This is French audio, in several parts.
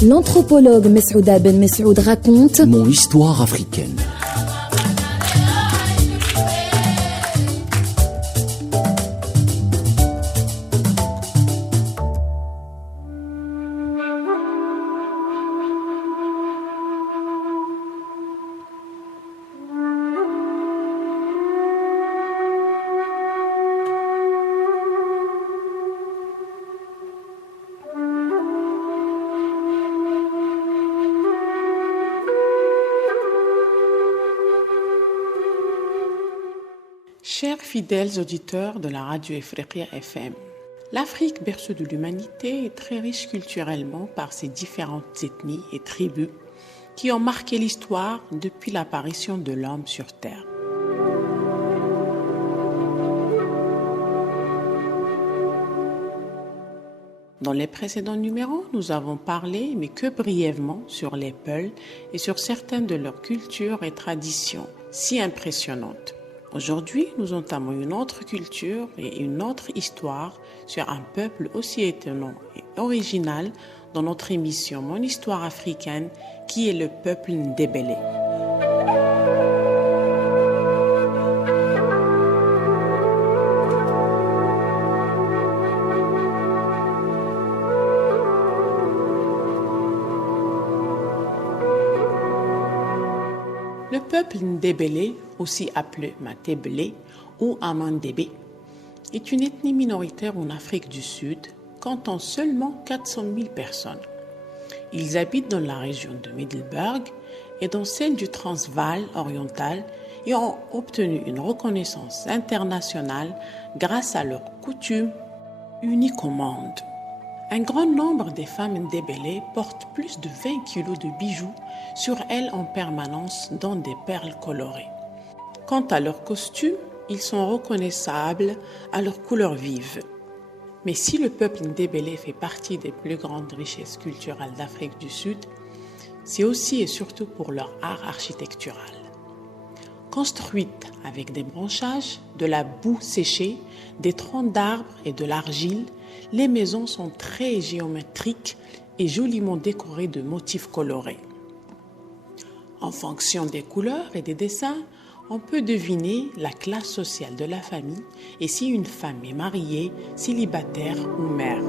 L'anthropologue Mesouda Ben Mesoud raconte Mon histoire africaine. Chers fidèles auditeurs de la radio Ifriqiya FM, l'Afrique, berceau de l'humanité, est très riche culturellement par ses différentes ethnies et tribus qui ont marqué l'histoire depuis l'apparition de l'homme sur Terre. Dans les précédents numéros, nous avons parlé, mais que brièvement, sur les Peuls et sur certaines de leurs cultures et traditions si impressionnantes. Aujourd'hui, nous entamons une autre culture et une autre histoire sur un peuple aussi étonnant et original dans notre émission Mon histoire africaine, qui est le peuple Ndébélé. Le peuple Ndébélé, aussi appelé Matébélé ou Amandébé, est une ethnie minoritaire en Afrique du Sud, comptant seulement 400 000 personnes. Ils habitent dans la région de Middelburg et dans celle du Transvaal oriental et ont obtenu une reconnaissance internationale grâce à leurs coutumes uniques au monde. Un grand nombre des femmes ndébélés portent plus de 20 kilos de bijoux sur elles en permanence, dont des perles colorées. Quant à leurs costumes, ils sont reconnaissables à leur couleur vive. Mais si le peuple ndébélé fait partie des plus grandes richesses culturelles d'Afrique du Sud, c'est aussi et surtout pour leur art architectural. Construites avec des branchages, de la boue séchée, des troncs d'arbres et de l'argile, les maisons sont très géométriques et joliment décorées de motifs colorés. En fonction des couleurs et des dessins, on peut deviner la classe sociale de la famille et si une femme est mariée, célibataire ou mère.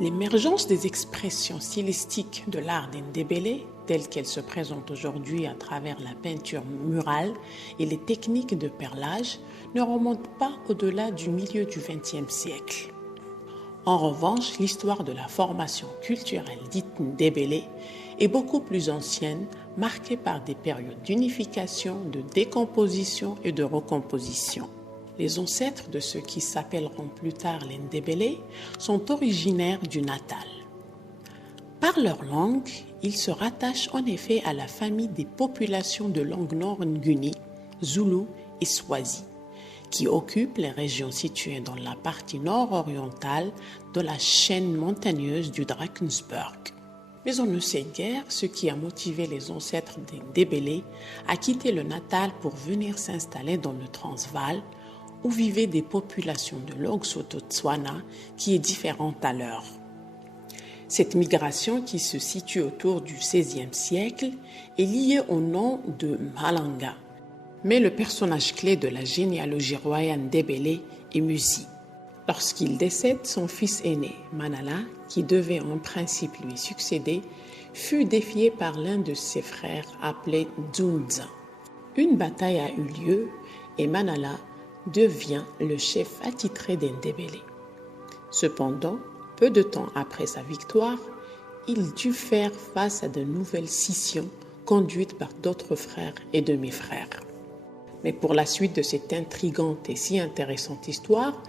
L'émergence des expressions stylistiques de l'art ndébélé, telles qu'elles se présentent aujourd'hui à travers la peinture murale et les techniques de perlage, ne remonte pas au-delà du milieu du XXe siècle. En revanche, l'histoire de la formation culturelle dite ndébélé est beaucoup plus ancienne, marquée par des périodes d'unification, de décomposition et de recomposition. Les ancêtres de ceux qui s'appelleront plus tard les Ndébélés sont originaires du Natal. Par leur langue, ils se rattachent en effet à la famille des populations de langue nord-nguni, Zoulou et Swazi, qui occupent les régions situées dans la partie nord-orientale de la chaîne montagneuse du Drakensberg. Mais on ne sait guère ce qui a motivé les ancêtres des Ndébélés à quitter le Natal pour venir s'installer dans le Transvaal, où vivaient des populations de Loxoto-Tswana qui est différente à leur. Cette migration, qui se situe autour du XVIe siècle, est liée au nom de Malanga. Mais le personnage clé de la généalogie royale ndébélé est Musi. Lorsqu'il décède, son fils aîné, Manala, qui devait en principe lui succéder, fut défié par l'un de ses frères appelé Dzundza. Une bataille a eu lieu et Manala devient le chef attitré des Ndébélés. Cependant, peu de temps après sa victoire, il dut faire face à de nouvelles scissions conduites par d'autres frères et demi-frères. Mais pour la suite de cette intrigante et si intéressante histoire,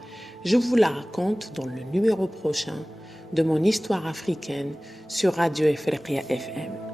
je vous la raconte dans le numéro prochain de Mon histoire africaine sur Radio Ifriqiya FM.